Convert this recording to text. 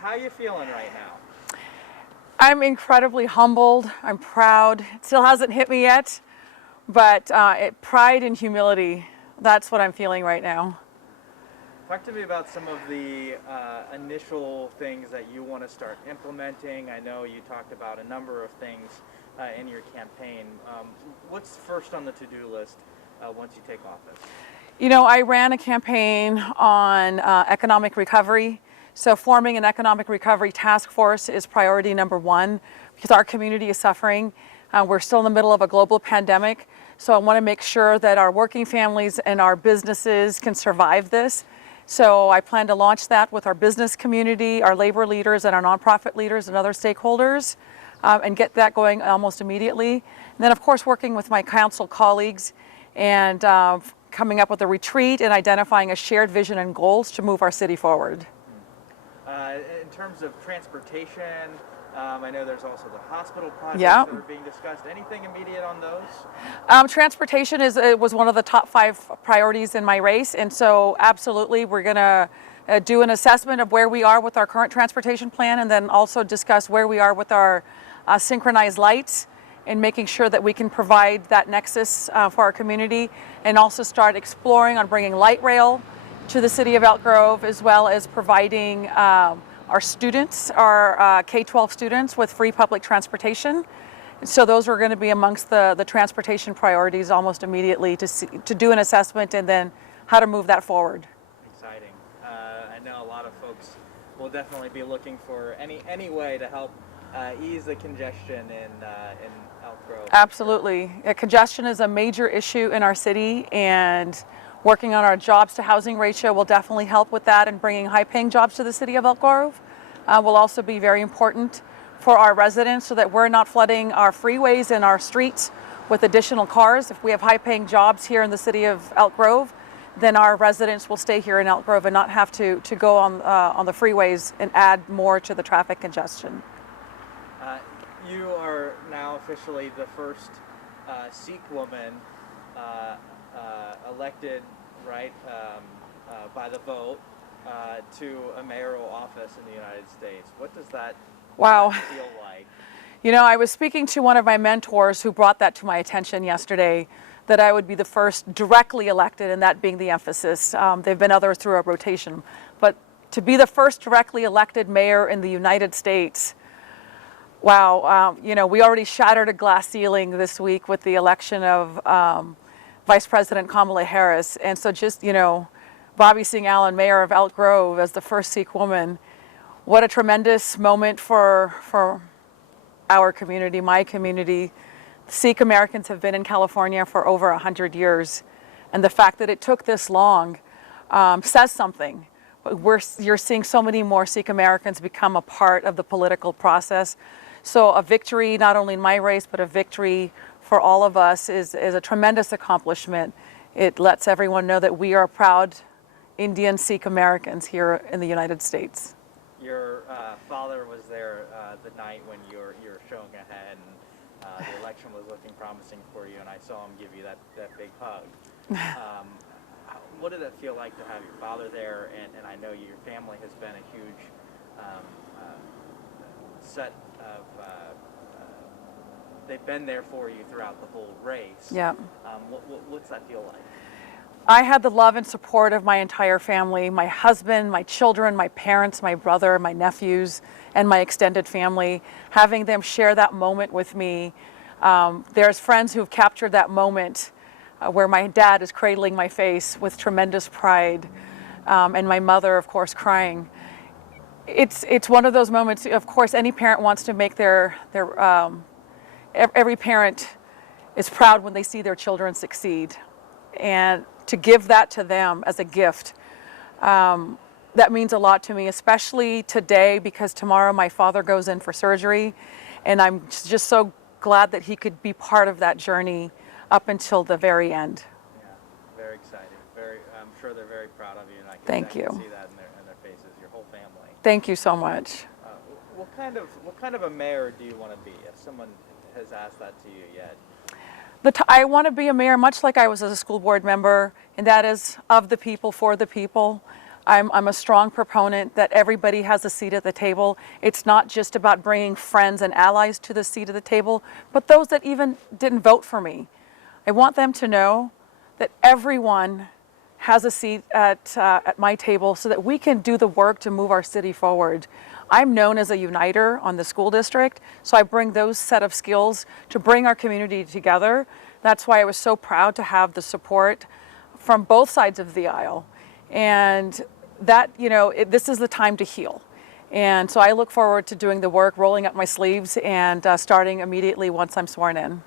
How are you feeling right now? I'm incredibly humbled. I'm proud. It still hasn't hit me yet, but pride and humility, that's what I'm feeling right now. Talk to me about some of the initial things that you want to start implementing. I know you talked about a number of things in your campaign. What's first on the to-do list once you take office? You know, I ran a campaign on economic recovery. So forming an economic recovery task force is priority number one because our community is suffering. We're still in the middle of a global pandemic. So I want to make sure that our working families and our businesses can survive this. So I plan to launch that with our business community, our labor leaders, and our nonprofit leaders and other stakeholders, and get that going almost immediately. And then, of course, working with my council colleagues and coming up with a retreat and identifying a shared vision and goals to move our city forward. In terms of transportation, I know there's also the hospital projects Yep. that are being discussed. Anything immediate on those? Transportation was one of the top 5 priorities in my race, and so absolutely we're going to do an assessment of where we are with our current transportation plan, and then also discuss where we are with our synchronized lights and making sure that we can provide that nexus for our community, and also start exploring on bringing light rail to the city of Elk Grove, as well as providing our students, our K-12 students, with free public transportation. So those are going to be amongst the transportation priorities almost immediately to do an assessment and then how to move that forward. Exciting. I know a lot of folks will definitely be looking for any way to help ease the congestion in Elk Grove. Absolutely. Congestion is a major issue in our city, and working on our jobs to housing ratio will definitely help with that, and bringing high-paying jobs to the city of Elk Grove will also be very important for our residents so that we're not flooding our freeways and our streets with additional cars. If we have high-paying jobs here in the city of Elk Grove, then our residents will stay here in Elk Grove and not have to go on the freeways and add more to the traffic congestion. You are now officially the first Sikh woman elected, right, by the vote to a mayoral office in the United States. What does that feel like? You know, I was speaking to one of my mentors who brought that to my attention yesterday, that I would be the first directly elected, and that being the emphasis. There have been others through a rotation, but to be the first directly elected mayor in the United States, wow. You know, we already shattered a glass ceiling this week with the election of Vice President Kamala Harris. And so just, you know, Bobbie Singh-Allen, mayor of Elk Grove, as the first Sikh woman, what a tremendous moment for our community, my community. Sikh Americans have been in California for over 100 years. And the fact that it took this long says something. You're seeing so many more Sikh Americans become a part of the political process. So a victory, not only in my race, but a victory for all of us is a tremendous accomplishment. It lets everyone know that we are proud Indian Sikh Americans here in the United States. Your father was there the night when you were showing ahead, and the election was looking promising for you, and I saw him give you that big hug. What did it feel like to have your father there? And I know your family has been a huge set of, they've been there for you throughout the whole race. Yeah. What's that feel like? I had the love and support of my entire family, my husband, my children, my parents, my brother, my nephews, and my extended family. Having them share that moment with me. There's friends who've captured that moment where my dad is cradling my face with tremendous pride, and my mother, of course, crying. It's one of those moments. Of course, any parent wants to make every parent is proud when they see their children succeed, and to give that to them as a gift, that means a lot to me, especially today, because tomorrow my father goes in for surgery, and I'm just so glad that he could be part of that journey up until the very end. Yeah, very exciting. I'm sure they're very proud of you, and I can Thank you. see that in their faces, your whole family. Thank you so much. What kind of a mayor do you want to be? If someone has asked that to you yet. I want to be a mayor much like I was as a school board member, and that is of the people, for the people. I'm a strong proponent that everybody has a seat at the table. It's not just about bringing friends and allies to the seat of the table, but those that even didn't vote for me. I want them to know that everyone has a seat at my table so that we can do the work to move our city forward. I'm known as a uniter on the school district, so I bring those set of skills to bring our community together. That's why I was so proud to have the support from both sides of the aisle. And that, this is the time to heal. And so I look forward to doing the work, rolling up my sleeves, and starting immediately once I'm sworn in.